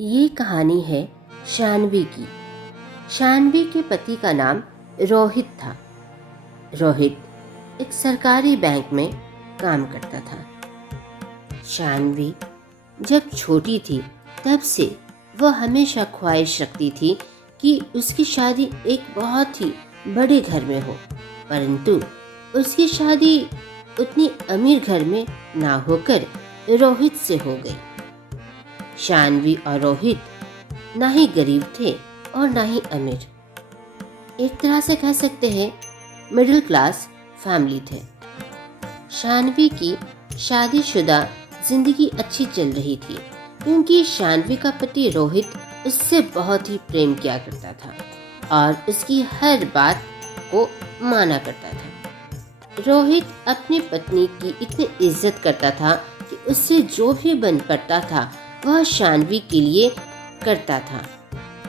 ये कहानी है शानवी की। शानवी के पति का नाम रोहित था। रोहित एक सरकारी बैंक में काम करता था। शानवी जब छोटी थी तब से वह हमेशा ख्वाहिश रखती थी कि उसकी शादी एक बहुत ही बड़े घर में हो, परंतु उसकी शादी उतनी अमीर घर में ना होकर रोहित से हो गई। शानवी और रोहित ना ही गरीब थे और ना ही अमीर, एक तरह से कह सकते हैं मिडिल क्लास फैमिली थे। शानवी की शादीशुदा जिंदगी अच्छी चल रही थी क्योंकि शानवी का पति रोहित उससे बहुत ही प्रेम किया करता था और उसकी हर बात को माना करता था। रोहित अपनी पत्नी की इतनी इज्जत करता था कि उससे जो भी बन पड़ता था वह शानवी के लिए करता था।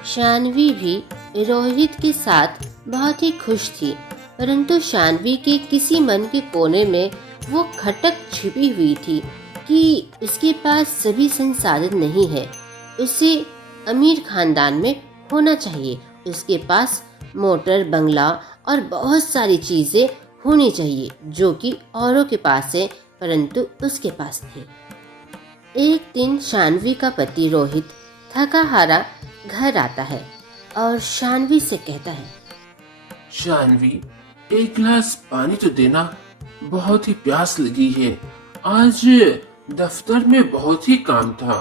शानवी भी रोहित के साथ बहुत ही खुश थी, परंतु शानवी के किसी मन के कोने में वो खटक छिपी हुई थी कि उसके पास सभी संसाधन नहीं है। उसे अमीर खानदान में होना चाहिए, उसके पास मोटर बंगला और बहुत सारी चीजें होनी चाहिए जो कि औरों के पास है परंतु उसके पास नहीं। एक दिन शानवी का पति रोहित थका हारा घर आता है और शानवी से कहता है, शानवी, एक गिलास पानी तो देना, बहुत ही प्यास लगी है। आज दफ्तर में बहुत ही काम था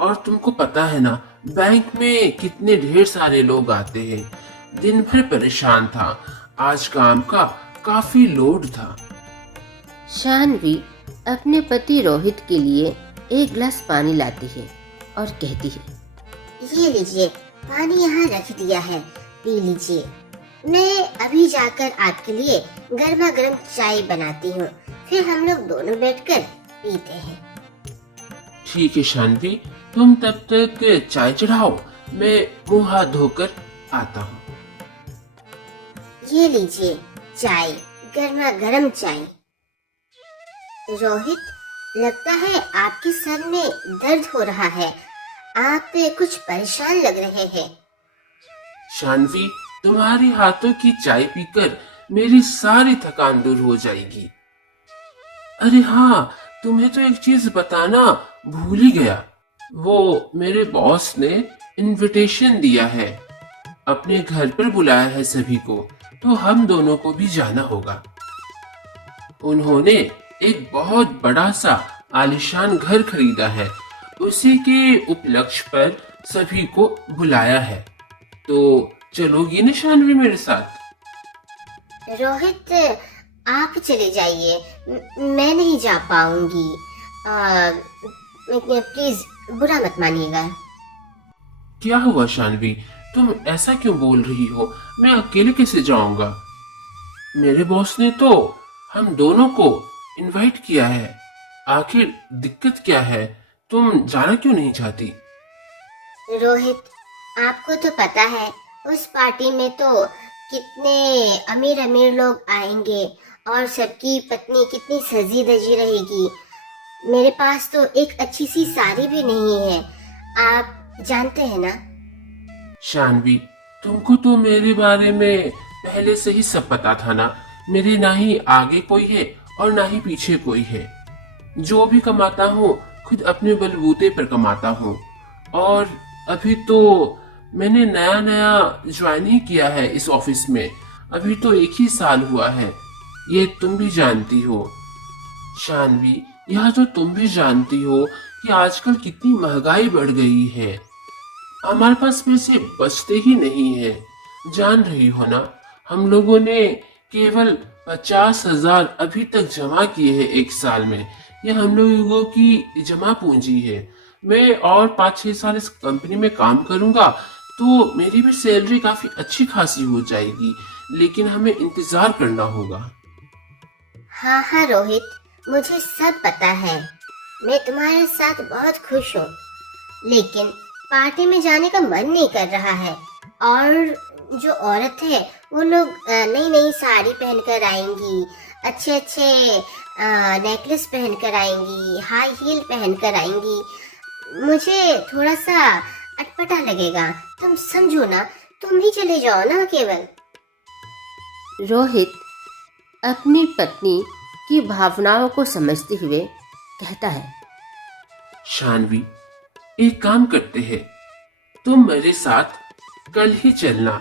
और तुमको पता है ना, बैंक में कितने ढेर सारे लोग आते हैं। दिन भर परेशान था, आज काम का काफी लोड था। शानवी अपने पति रोहित के लिए एक गिलास पानी लाती है और कहती है, ये लीजिए, पानी यहाँ रख दिया है, पी लीजिए। मैं अभी जाकर आपके लिए गर्मा गर्म चाय बनाती हूँ, फिर हम लोग दोनों बैठकर पीते हैं। ठीक है शानवी, तुम तब तक चाय चढ़ाओ, मैं मुंह हाथ धोकर आता हूँ। ये लीजिए चाय, गर्मा गर्म चाय। रोहित, लगता है आपके सर में दर्द हो रहा है, आप कुछ परेशान लग रहे हैं। शानवी, तुम्हारे हाथों की चाय पीकर मेरी सारी थकान दूर हो जाएगी। अरे हाँ, तुम्हें तो एक चीज बताना भूल ही गया। वो मेरे बॉस ने इनविटेशन दिया है, अपने घर पर बुलाया है सभी को, तो हम दोनों को भी जाना होगा। उन्होंने एक बहुत बड़ा सा आलीशान घर खरीदा है, उसी के उपलक्ष्य पर सभी को बुलाया है। तो चलोगी ना शानवी मेरे साथ? रोहित, आप चले जाइए, मैं नहीं जा पाऊंगी। प्लीज बुरा मत मानिएगा। क्या हुआ शानवी, तुम ऐसा क्यों बोल रही हो? मैं अकेले कैसे जाऊंगा? मेरे बॉस ने तो हम दोनों को इनवाइट किया है। आखिर दिक्कत क्या है? तुम जाना क्यों नहीं चाहती? रोहित, आपको तो पता है उस पार्टी में तो कितने अमीर अमीर लोग आएंगे और सबकी पत्नी कितनी सजी धजी रहेगी। मेरे पास तो एक अच्छी सी साड़ी भी नहीं है, आप जानते हैं ना। शानवी, तुमको तो मेरे बारे में पहले से ही सब पता था ना। मेरे ना ही आगे कोई है और ना ही पीछे कोई है। जो भी कमाता हूँ खुद अपने बलबूते पर कमाता हूँ। और अभी तो मैंने नया नया ज्वाइन ही किया है इस ऑफिस में, अभी तो एक ही साल हुआ है, ये तुम भी जानती हो। शानवी, यह तो तुम भी जानती हो कि आजकल कितनी महंगाई बढ़ गई है, हमारे पास पैसे बचते ही नहीं है। जान रही हो ना, हम लोगों ने केवल 50,000 अभी तक जमा किए हैं एक साल में। यह हम लोगों की जमा पूंजी है। मैं और 5-6 साल इस कंपनी में काम करूंगा तो मेरी भी सैलरी काफी अच्छी खासी हो जाएगी, लेकिन हमें इंतजार करना होगा। हाँ हाँ रोहित, मुझे सब पता है, मैं तुम्हारे साथ बहुत खुश हूँ, लेकिन पार्टी में जाने का मन नहीं कर रहा है। और जो औरत है वो लोग नई नई साड़ी पहनकर आएंगी, अच्छे अच्छे नेकलेस पहनकर आएंगी, हाई हील पहनकर आएंगी। मुझे थोड़ा सा अटपटा लगेगा। तुम समझो ना, तुम ही चले जाओ ना केवल। रोहित अपनी पत्नी की भावनाओं को समझते हुए कहता है, शानवी, एक काम करते हैं, तुम मेरे साथ कल ही चलना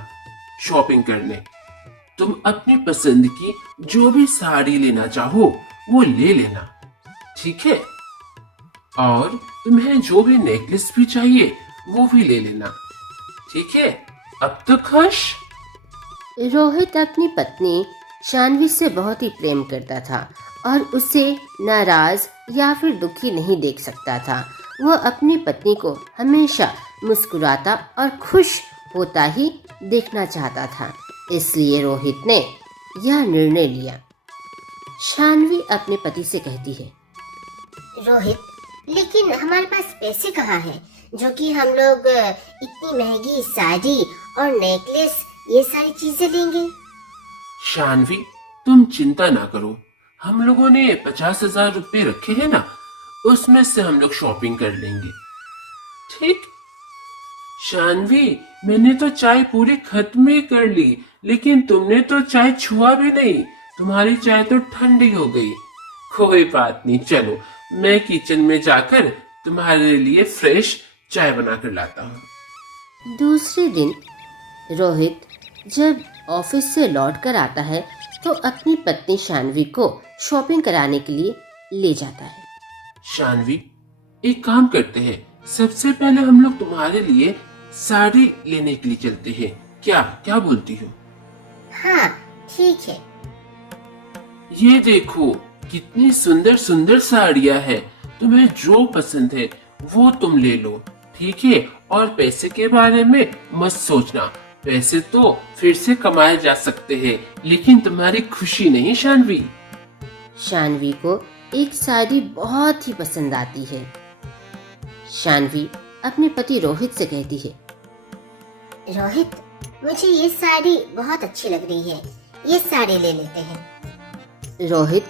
शॉपिंग करने। तुम अपनी पसंद की जो भी साड़ी लेना चाहो वो ले लेना, ठीक है? और तुम्हें जो भी नेकलेस भी चाहिए वो भी ले लेना, ठीक है? अब तो खुश? रोहित अपनी पत्नी शानवी से बहुत ही प्रेम करता था और उसे नाराज या फिर दुखी नहीं देख सकता था। वह अपनी पत्नी को हमेशा मुस्कुराता और खुश होता ही देखना चाहता था, इसलिए रोहित ने यह निर्णय लिया। शानवी अपने पति से कहती है, रोहित, लेकिन हमारे पास पैसे कहाँ हैं जो कि हम लोग इतनी महंगी साड़ी और नेकलेस ये सारी चीजें लेंगे। शानवी, तुम चिंता ना करो, हम लोगों ने 50,000 रुपए रखे हैं ना, उसमें से हम लोग शॉपिंग कर लेंगे, ठीक? शानवी, मैंने तो चाय पूरी खत्म ही कर ली, लेकिन तुमने तो चाय छुआ भी नहीं। तुम्हारी चाय तो ठंडी हो गई। कोई बात नहीं, चलो मैं किचन में जाकर तुम्हारे लिए फ्रेश चाय बना कर लाता हूँ। दूसरे दिन रोहित जब ऑफिस से लौट कर आता है तो अपनी पत्नी शानवी को शॉपिंग कराने के लिए ले जाता है। शानवी, एक काम करते हैं, सबसे पहले हम लोग तुम्हारे लिए साड़ी लेने के लिए चलते हैं। क्या क्या बोलती हो? हाँ ठीक है। ये देखो कितनी सुंदर सुंदर साड़ियाँ हैं, तुम्हें जो पसंद है वो तुम ले लो, ठीक है? और पैसे के बारे में मत सोचना, पैसे तो फिर से कमाए जा सकते हैं, लेकिन तुम्हारी खुशी नहीं शानवी। शानवी को एक साड़ी बहुत ही पसंद आती है। शानवी अपने पति रोहित से कहती है, रोहित, मुझे ये साड़ी बहुत अच्छी लग रही है, ये साड़ी ले लेते हैं। रोहित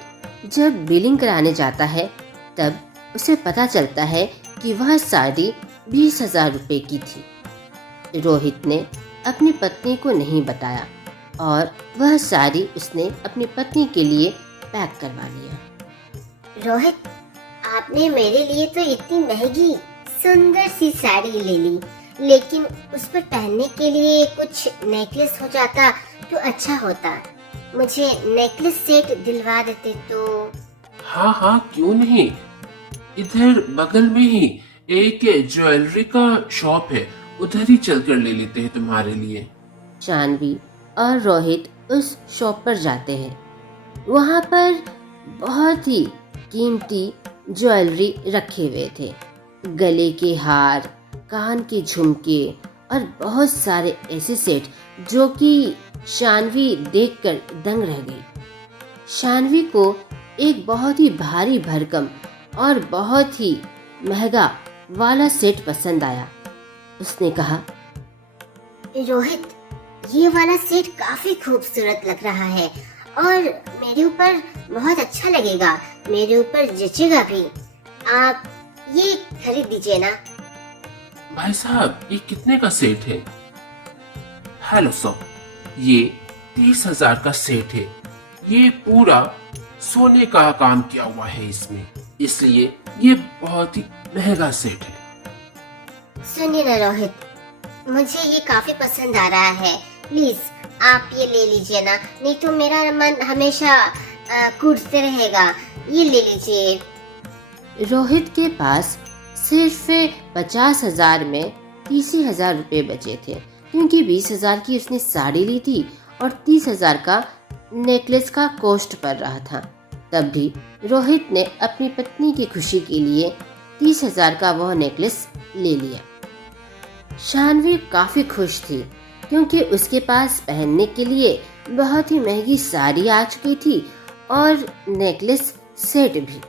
जब बिलिंग कराने जाता है तब उसे पता चलता है कि वह साड़ी 20,000 रुपए की थी। रोहित ने अपनी पत्नी को नहीं बताया और वह साड़ी उसने अपनी पत्नी के लिए पैक करवा लिया। रोहित, आपने मेरे लिए तो इतनी महंगी सुंदर सी साड़ी ले ली, लेकिन उस पर पहनने के लिए कुछ नेकलेस हो जाता तो अच्छा होता। मुझे नेकलेस सेट दिलवा देते तो। हाँ हाँ, क्यों नहीं, इधर बगल में ही एक ज्वेलरी का शॉप है, उधर ही चलकर ले लेते हैं तुम्हारे लिए। शानवी और रोहित उस शॉप पर जाते हैं। वहाँ पर बहुत ही कीमती ज्वेलरी रखे हुए थे, गले के हार, कान के झुमके और बहुत सारे ऐसे सेट जो कि शानवी देखकर दंग रह गई। शानवी को एक बहुत ही भारी भरकम और बहुत ही महंगा वाला सेट पसंद आया। उसने कहा, रोहित, ये वाला सेट काफी खूबसूरत लग रहा है और मेरे ऊपर बहुत अच्छा लगेगा, मेरे ऊपर जचेगा भी। आप ये खरीद दीजिए ना। भाई साहब, ये कितने का सेट है? हेलो सर, ये 30,000 का सेट है। ये पूरा सोने का काम किया हुआ है इसमें, इसलिए ये बहुत ही महंगा सेट है। सुनिए ना रोहित, मुझे ये काफी पसंद आ रहा है, प्लीज आप ये ले लीजिए ना, नहीं तो मेरा मन हमेशा कूदते रहेगा। ये ले लीजिए। रोहित के पास सिर्फ 50,000 में 30,000 रुपये बचे थे, क्योंकि 20,000 की उसने साड़ी ली थी और 30,000 का नेकलेस का कॉस्ट पड़ रहा था। तब भी रोहित ने अपनी पत्नी की खुशी के लिए 30,000 का वह नेकलेस ले लिया। शानवी काफी खुश थी क्योंकि उसके पास पहनने के लिए बहुत ही महंगी साड़ी आ चुकी थी और नेकलेस सेट भी।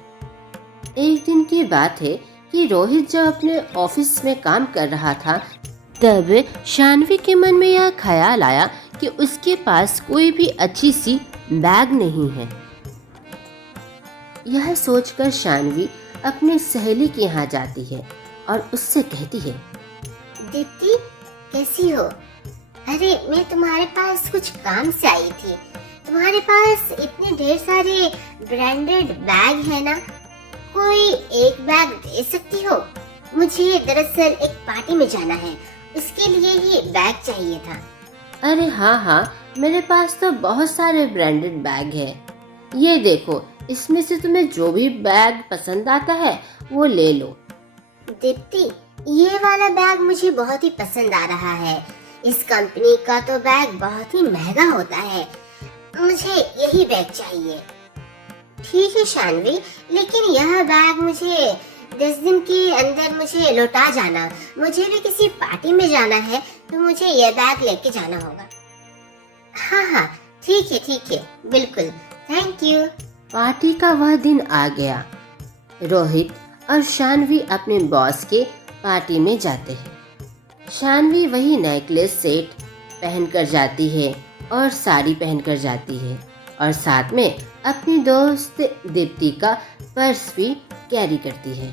एक दिन की बात है कि रोहित जब अपने ऑफिस में काम कर रहा था तब शानवी के मन में यह ख्याल आया कि उसके पास कोई भी अच्छी सी बैग नहीं है। यह सोचकर शानवी अपनी सहेली के यहाँ जाती है और उससे कहती है, दीप्ति, कैसी हो? अरे मैं तुम्हारे पास कुछ काम से आई थी। तुम्हारे पास इतने ढेर सारे ब्रांडेड बैग है ना, कोई एक बैग दे सकती हो? मुझे दरअसल एक पार्टी में जाना है, उसके लिए ये बैग चाहिए था। अरे हाँ हाँ, मेरे पास तो बहुत सारे ब्रांडेड बैग है। ये देखो, इसमें से तुम्हें जो भी बैग पसंद आता है वो ले लो। दीप्ति, ये वाला बैग मुझे बहुत ही पसंद आ रहा है। इस कंपनी का तो बैग बहुत ही महंगा होता है, मुझे यही बैग चाहिए। ठीक है शानवी, लेकिन यह बैग मुझे 10 दिन के अंदर मुझे लौटा जाना। मुझे भी किसी पार्टी में जाना है, तो मुझे यह बैग लेके जाना होगा। हाँ हाँ, ठीक है, बिल्कुल, थैंक यू। पार्टी का वह दिन आ गया। रोहित और शानवी अपने बॉस के पार्टी में जाते हैं। शानवी वही नेकलेस सेट पहनकर जाती है और साड़ी पहनकर जाती है, और साथ में अपनी दोस्त दीप्ति का पर्स भी कैरी करती है।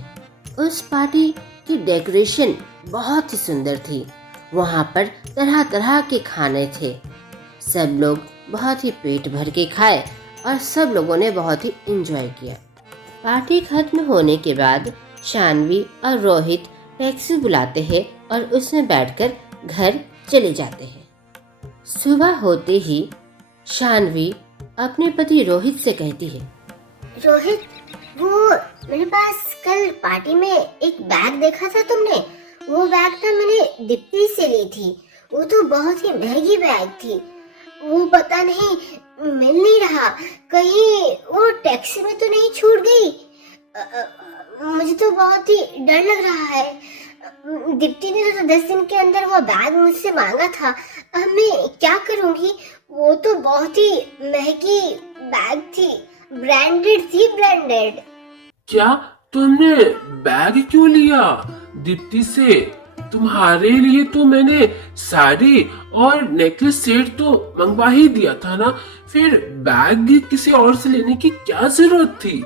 उस पार्टी की डेकोरेशन बहुत ही सुंदर थी। वहाँ पर तरह तरह के खाने थे। सब लोग बहुत ही पेट भर के खाए और सब लोगों ने बहुत ही एंजॉय किया। पार्टी खत्म होने के बाद शानवी और रोहित टैक्सी बुलाते हैं और उसमें बैठकर घर चले जाते हैं। सुबह होते ही शानवी अपने पति रोहित से कहती है, रोहित, वो मेरे पास कल पार्टी में एक बैग देखा था तुमने? वो बैग ना मैंने दीप्ति से ली थी। वो तो बहुत ही महंगी बैग थी। वो पता नहीं मिल नहीं रहा, कहीं वो टैक्सी में तो नहीं छूट गई? मुझे तो बहुत ही डर लग रहा है। दीप्ति ने तो 10 दिन के अंदर वो बैग मुझसे मांगा था। अब मैं क्या करूंगी? वो तो बहुत ही महंगी बैग थी, ब्रांडेड। क्या तुमने बैग क्यों लिया दीप्ति से? तुम्हारे लिए तो मैंने साड़ी और नेकलेस सेट तो मंगवा ही दिया था ना, फिर बैग किसी और से लेने की क्या जरूरत थी?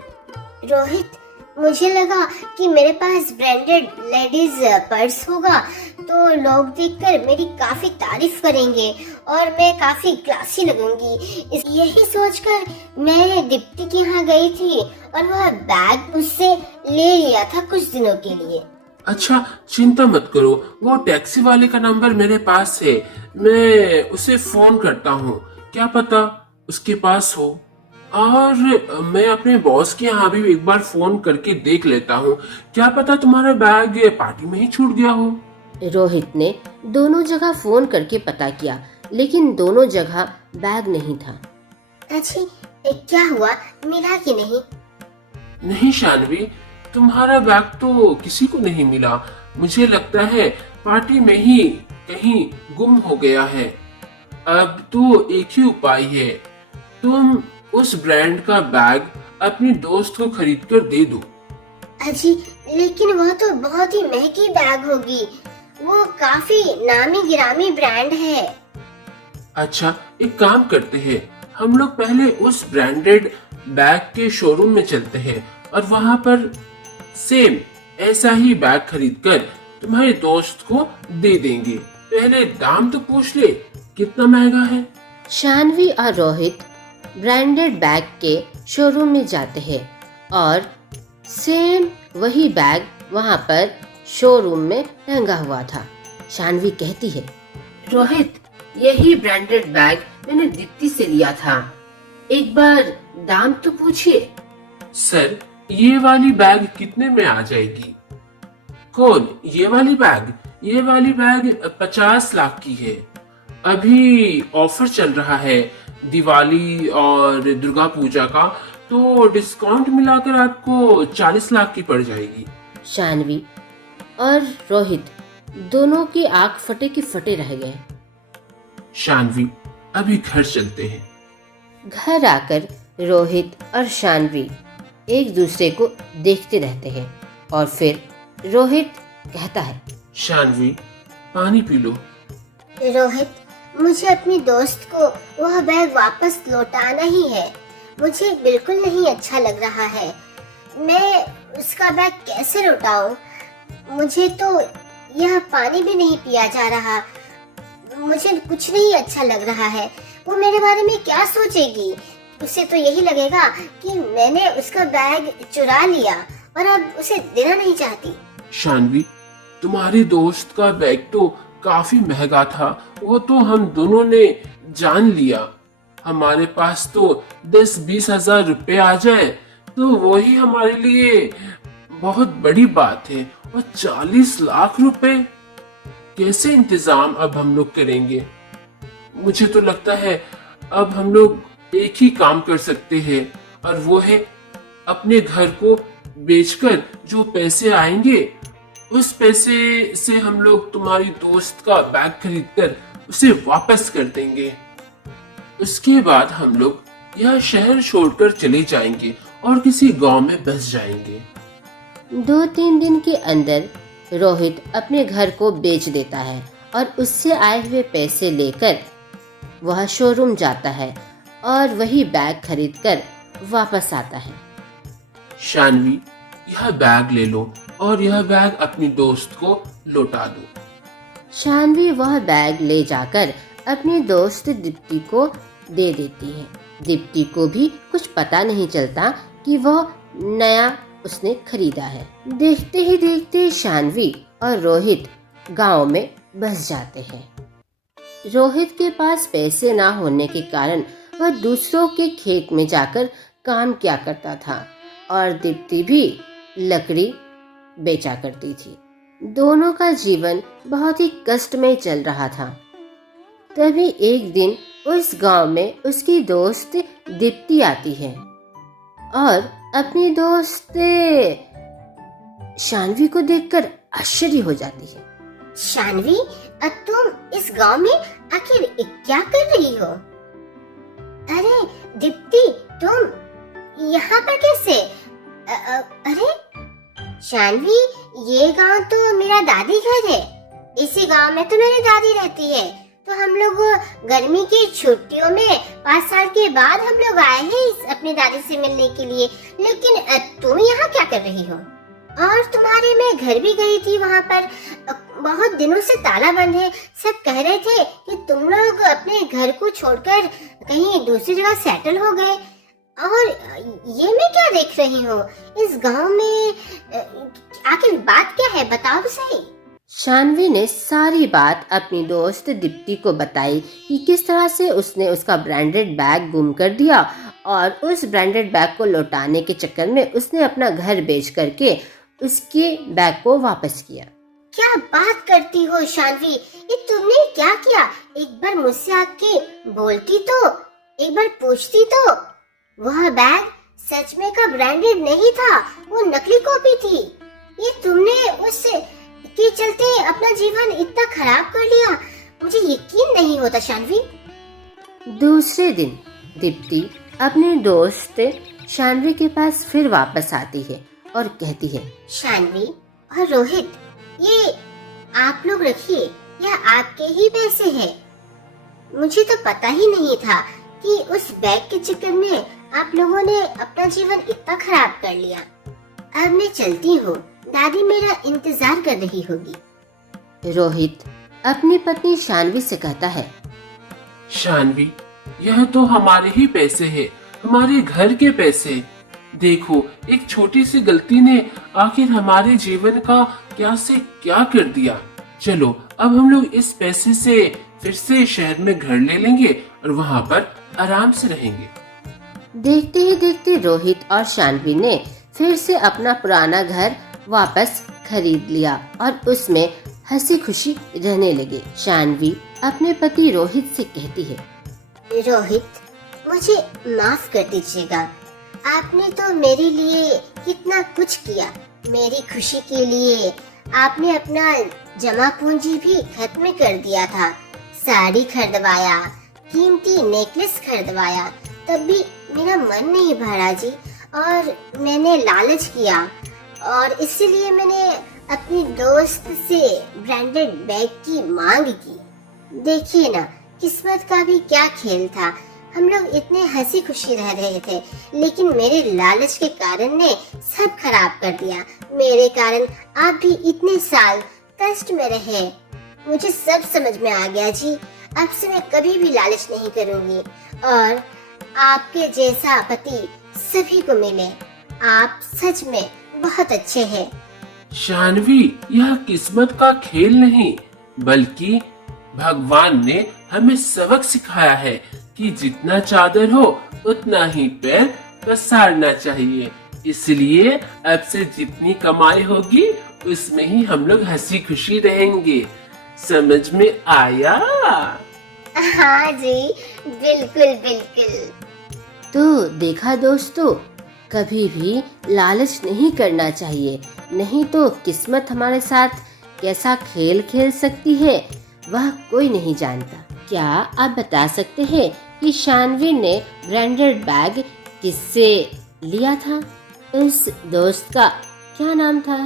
रोहित, मुझे लगा कि मेरे पास ब्रांडेड लेडीज पर्स होगा तो लोग देखकर मेरी काफी तारीफ करेंगे और मैं काफी क्लासी लगूंगी। यही सोचकर मैं दीप्ति के यहाँ गई थी और वह बैग मुझसे ले लिया था कुछ दिनों के लिए। अच्छा, चिंता मत करो, वो टैक्सी वाले का नंबर मेरे पास है, मैं उसे फोन करता हूँ, क्या पता उसके पास हो। और मैं अपने बॉस के यहाँ भी एक बार फोन करके देख लेता हूँ, क्या पता तुम्हारा बैग पार्टी में ही छूट गया हो। रोहित ने दोनों जगह फोन करके पता किया, लेकिन दोनों जगह बैग नहीं था। अच्छी, क्या हुआ, मिला कि नहीं? नहीं शानवी, तुम्हारा बैग तो किसी को नहीं मिला। मुझे लगता है पार्टी में ही कहीं गुम हो गया है। अब तो एक ही उपाय है, तुम उस ब्रांड का बैग अपनी दोस्त को खरीद कर दे दो। अजी, लेकिन वह तो बहुत ही महंगी बैग होगी, वो काफी नामी गिरामी ब्रांड है। अच्छा, एक काम करते हैं, हम लोग पहले उस ब्रांडेड बैग के शोरूम में चलते हैं और वहाँ पर सेम ऐसा ही बैग खरीदकर तुम्हारे दोस्त को दे देंगे। पहले दाम तो पूछ ले, कितना महंगा है। शानवी और रोहित ब्रांडेड बैग के शोरूम में जाते हैं और सेम वही बैग वहाँ पर शोरूम में टंगा हुआ था। शानवी कहती है, रोहित, यही ब्रांडेड बैग मैंने दीप्ति से लिया था, एक बार दाम तो पूछिए। सर, ये वाली बैग कितने में आ जाएगी? कौन, ये वाली बैग? ये वाली बैग 50 लाख की है। अभी ऑफर चल रहा है दिवाली और दुर्गा पूजा का, तो डिस्काउंट मिलाकर आपको 40 लाख की पड़ जाएगी। शानवी और रोहित दोनों की आंख फटे की फटे रह गए। शानवी, अभी घर चलते हैं। घर आकर रोहित और शानवी एक दूसरे को देखते रहते हैं और फिर रोहित कहता है, शानवी, पानी पी लो। रोहित, मुझे अपनी दोस्त को वह बैग वापस लौटाना ही है। मुझे बिल्कुल नहीं अच्छा लग रहा है। मैं उसका बैग कैसे लौटाऊं? मुझे तो यह पानी भी नहीं पिया जा रहा। मुझे कुछ नहीं अच्छा लग रहा है। वो मेरे बारे में क्या सोचेगी? उसे तो यही लगेगा कि मैंने उसका बैग चुरा लिया और अब उसे देना नहीं चाहती। शानवी, तुम्हारी दोस्त का बैग तो काफी महंगा था, वो तो हम दोनों ने जान लिया। हमारे पास तो 10-20 हजार रुपए आ जाए तो वही हमारे लिए बहुत बड़ी बात है, और 40 लाख रुपए कैसे इंतजाम अब हम लोग करेंगे? मुझे तो लगता है अब हम लोग एक ही काम कर सकते हैं, और वो है अपने घर को बेचकर जो पैसे आएंगे उस पैसे से हम लोग तुम्हारी दोस्त का बैग खरीदकर उसे वापस कर देंगे। उसके बाद हम लोग यह शहर छोड़कर चले जाएंगे और किसी गांव में बस जाएंगे। 2-3 दिन के अंदर रोहित अपने घर को बेच देता है और उससे आए हुए पैसे लेकर वह शोरूम जाता है और वही बैग खरीदकर वापस आता है। शानवी, यह बैग ले लो और यह बैग अपनी दोस्त को लौटा दो। शानवी वह बैग ले जाकर अपनी दोस्त दीप्ति को दे देती है। दीप्ति को भी कुछ पता नहीं चलता कि वह नया उसने खरीदा है। देखते ही देखते शानवी और रोहित गांव में बस जाते हैं। रोहित के पास पैसे ना होने के कारण वह दूसरों के खेत में जाकर काम किया करता था और दीप्ति भी लकड़ी बेचा करती थी। दोनों का जीवन बहुत ही कष्टमय चल रहा था। तभी एक दिन उस गांव में उसकी दोस्त दीप्ति आती है और अपनी दोस्त शानवी को देखकर आश्चर्य हो जाती है। शानवी, तुम इस गांव में आखिर क्या कर रही हो? अरे दीप्ति, तुम यहाँ पर कैसे? अरे शानवी, ये गांव तो मेरा दादी घर है। इसी गांव में तो मेरी दादी रहती है। तो हम लोग गर्मी की छुट्टियों में 5 साल के बाद हम लोग आए हैं अपनी दादी से मिलने के लिए। लेकिन तुम यहाँ क्या कर रही हो? और तुम्हारे मैं घर भी गई थी, वहाँ पर बहुत दिनों से ताला बंद है। सब कह रहे थे कि तुम लोग अपने घर को छोड़कर कहीं दूसरी जगह सेटल हो गए। और ये मैं क्या देख रही हूँ इस गांव में? आखिर बात क्या है, बताओ तो सही। शानवी ने सारी बात अपनी दोस्त दीप्ति को बताई कि किस तरह से उसने उसका ब्रांडेड बैग गुम कर दिया और उस ब्रांडेड बैग को लौटाने के चक्कर में उसने अपना घर बेच करके उसके बैग को वापस किया। क्या बात करती हो शानवी, ये तुमने क्या किया? एक बार मुझसे आके बोलती तो, एक बार पूछती तो। वह बैग सच में का ब्रांडेड नहीं था, वो नकली कॉपी थी। ये तुमने उससे के चलते अपना जीवन इतना खराब कर लिया, मुझे यकीन नहीं होता शानवी। दूसरे दिन दीप्ति अपनी दोस्त शानवी के पास फिर वापस आती है और कहती है, शानवी और रोहित, ये आप लोग रखिए, यह आपके ही पैसे हैं। मुझे तो पता ही नहीं था कि उस बैग के चक्कर में आप लोगों ने अपना जीवन इतना खराब कर लिया। अब मैं चलती हूँ, दादी मेरा इंतजार कर रही होगी। रोहित अपनी पत्नी शानवी से कहता है, शानवी, यह तो हमारे ही पैसे हैं, हमारे घर के पैसे। देखो, एक छोटी सी गलती ने आखिर हमारे जीवन का क्या से क्या कर दिया। चलो, अब हम लोग इस पैसे से फिर से शहर में घर ले लेंगे और वहाँ पर आराम से रहेंगे। देखते ही देखते रोहित और शानवी ने फिर से अपना पुराना घर वापस खरीद लिया और उसमें हंसी खुशी रहने लगे। शानवी अपने पति रोहित से कहती है, रोहित, मुझे माफ कर दीजिएगा। आपने तो मेरे लिए कितना कुछ किया। मेरी खुशी के लिए आपने अपना जमा पूंजी भी खत्म कर दिया था। साड़ी खरीदवाया, कीमती नेकलेस खरीदवाया, तब भी मेरा मन नहीं भरा जी। और मैंने लालच किया और इसीलिए मैंने अपनी दोस्त से ब्रांडेड बैग की मांग की। देखिए ना, किस्मत का भी क्या खेल था। हम लोग इतने हंसी खुशी रह रहे थे, लेकिन मेरे लालच के कारण ने सब खराब कर दिया। मेरे कारण आप भी इतने साल कष्ट में रहे। मुझे सब समझ में आ गया जी। अब से मैं कभी भी लालच नहीं करूंगी और आपके जैसा पति सभी को मिले। आप सच में बहुत अच्छे हैं। शानवी, यह किस्मत का खेल नहीं बल्कि भगवान ने हमें सबक सिखाया है कि जितना चादर हो उतना ही पैर पसारना चाहिए। इसलिए अब से जितनी कमाई होगी उसमें ही हम लोग हंसी खुशी रहेंगे। समझ में आया? हाँ जी, बिल्कुल बिल्कुल। तो देखा दोस्तों, कभी भी लालच नहीं करना चाहिए, नहीं तो किस्मत हमारे साथ कैसा खेल खेल सकती है वह कोई नहीं जानता। क्या आप बता सकते हैं कि शानवी ने ब्रांडेड बैग किससे लिया था? उस दोस्त का क्या नाम था?